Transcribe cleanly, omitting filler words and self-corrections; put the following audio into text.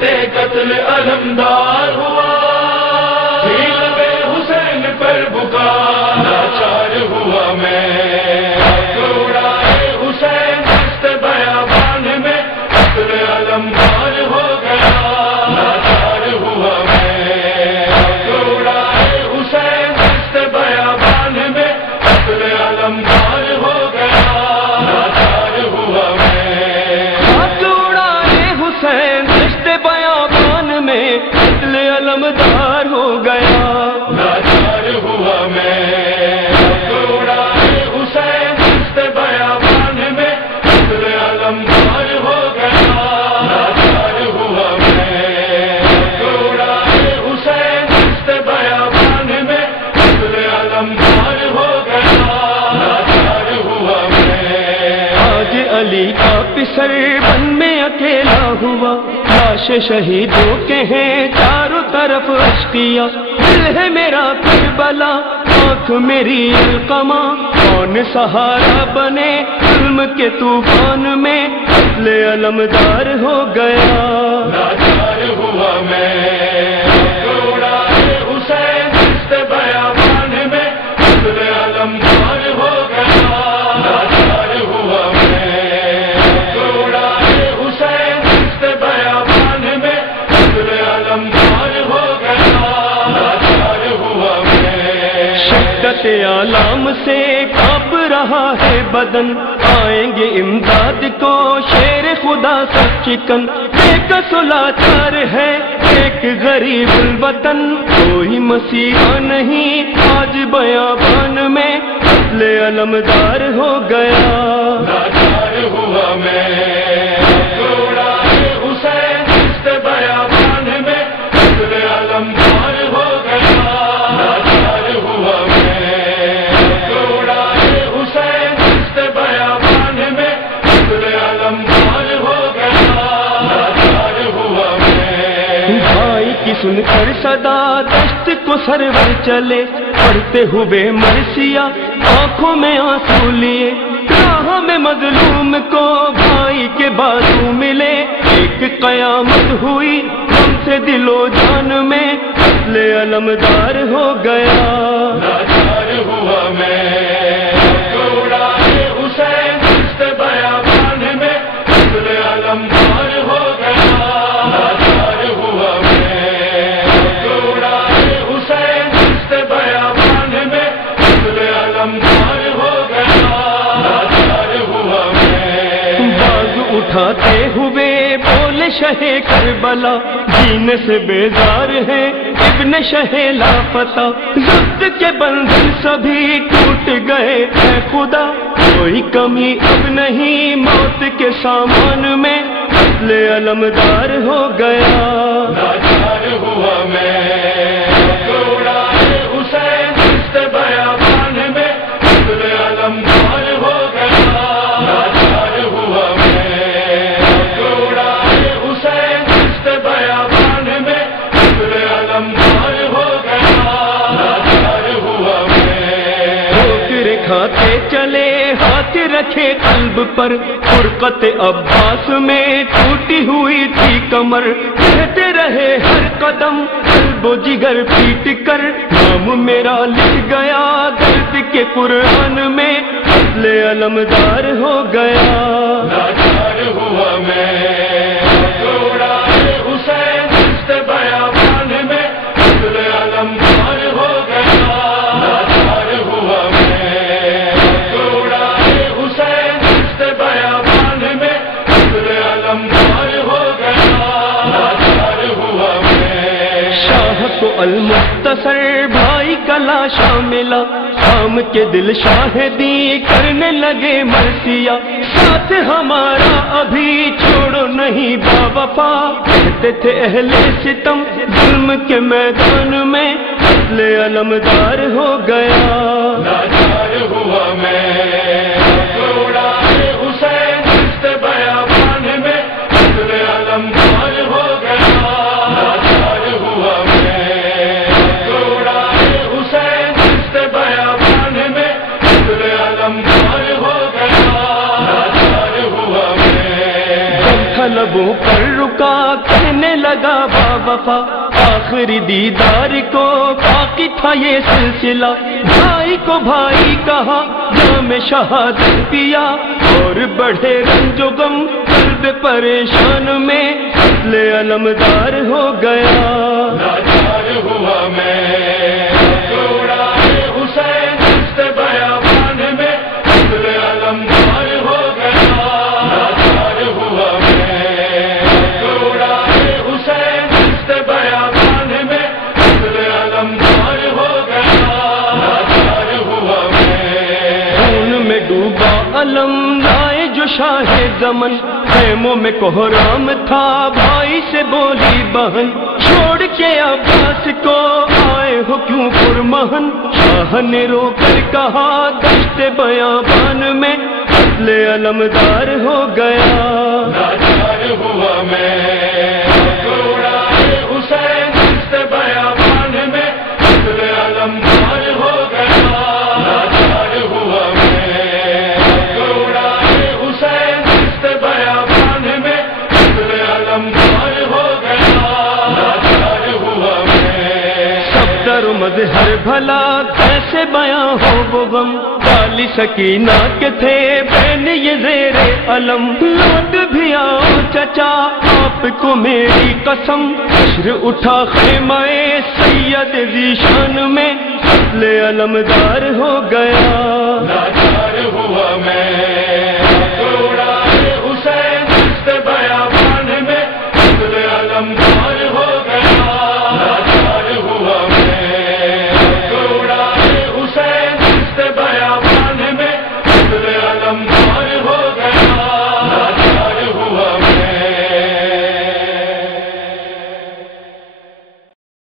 دے قتل علمدار ہوا، لب حسین پر بکا لاچار ہوا میں، اڑائے حسین دست بیابان میں قتل علمدار ہو گیا لاچار ہوا میں، اڑائے حسین دست بیابان میں قتل علمدار ہو گیا لاچار ہوا میں، اڑائے حسین دست بیابان میں قتل علمدار ہو گیا لاچار ہوا میں، اڑائے حسین دست بیابان میں قتل علمدار ہو گیا لاچار ہوا میں، اڑائے حسین دست بیابان میں قتل علمدار ہو گیا لاچار ہوا میں، آج علی کا پسر بن میں اکیلا ہوا، لاش شہیدوں کے ہیں چاروں طرف اشقیا، دل ہے میرا کربلا آنکھ میری القما، کون سہارا بنے ظلم کے طوفان میں قتل علمدار ہو گیا لاچار ہوا میں، اڑائے حسین دست بیابان میں قتل علمدار ہو گیا لاچار ہوا میں، اڑائے حسین دست بیابان میں قتل علمدار ہو گیا لاچار ہوا میں، شدت آلام سے کانپ رہا ہے بدن، آئیں گے امداد کو شیر خدا سب چکن، ایک سلاچار ہے ایک غریب الوطن، کوئی مسیحا نہیں آج بیابان میں قتل علمدار ہو گیا لاچار ہوا میں، اڑائے حسین دست بیابان میں قتل علمدار ہو گیا لاچار ہوا میں، اڑائے حسین دست بیابان میں قتل علمدار ہو گیا لاچار ہوا میں، بھائی کی سن کر صدا دشت کو سرور چلے، پڑھتے ہوئے مرثیہ آنکھوں میں آنسو لیے، راہ میں مظلوم کو بھائی کے بازو ملے، ایک قیامت ہوئی ہم سے دل و جان میں قتل علمدار ہو گیا لاچار ہوا میں، اڑائے حسین دست بیابان میں قتل علمدار ہو گیا لاچار ہوا میں، اڑائے حسین دست بیابان میں قتل علمدار ہو گیا لاچار ہوا میں، باز اٹھاتے ہوئے بولے شہ کربلا، جینے سے بیزار ہے ابن شہ لاپتہ، ضبط کے بندھن سبھی ٹوٹ گئے اے خدا، کوئی کمی اب نہیں موت کے سامان میں قتل علمدار ہو گیا لاچار ہوا میں، اڑائے حسین دست بیابان میں قتل علمدار ہو گیا لاچار ہوا میں، اڑائے حسین دست بیابان میں قتل علمدار ہو گیا لاچار ہوا میں، ٹھوکر کھاتے چلے ہاتھ رکھے قلب پر، فرقت عباس میں ٹوٹی ہوئی تھی کمر، کہتے رہے ہر قدم قلب و جگر پیٹ کر، نام میرا لکھ گیا درد کے قرآن میں قتل علمدار ہو گیا لاچار ہوا میں، اڑائے حسین دست بیابان میں قتل علمدار ہو گیا لاچار ہوا میں، اڑائے حسین دست بیابان میں قتل علمدار ہو گیا لاچار ہوا میں، شاہ کو المختصر بھائی کا لاشا ملا، شام کے دل شاہدی کرنے لگے مرثیہ، ساتھ ہمارا ابھی چھوڑو نہیں با وفا، کہتے تھے اہل ستم ظلم کے میدان میں قتل علمدار ہو گیا لاچار ہوا میں، اڑائے حسین دست بیابان میں قتل علمدار ہو گیا لاچار ہوا میں، اڑائے حسین دست بیابان میں قتل علمدار ہو گیا لاچار ہوا میں، لبوں پر رکا کہنے لگا مصطفیٰ آخری دیدار کو باقی تھا یہ سلسلہ، بھائی کو بھائی کہا جام شہادت پیا، اور بڑھے رنج و غم قلب پریشان میں قتل علمدار ہو گیا۔ لاچار ہوا میں توڑا حسین دست بیابان میں قتل علمدار ہو گیا۔ لاچار ہوا میں توڑا حسین دست بیابان میں قتل علمدار ہو گیا۔ لاچار ہوا میں خون میں ڈوبا علم لائے جو شاہ زمن، خیموں میں کوہرام تھا بھائی سے بولی بہن، چھوڑ کے عباس کو آئے ہو کیوں پرمہن، شاہ نے رو کر کہا دشت بیابان میں قتل علمدار ہو گیا۔ لاچار ہوا میں توڑا حسین دست بیابان میں قتل علمدار ہو گیا۔ لاچار ہوا میں توڑا حسین دست بیابان میں قتل علمدار ہو گیا۔ لاچار ہوا میں سب در و مظہر بھلا کیسے بیاں ہو وہ غم، والی سکینہ کے تھے بین یہ زیر علم، لوٹ بھی آؤ چچا آپ کو میری قسم، عشر اٹھا خیمہ سید ذیشان میں قتل علمدار ہو گیا۔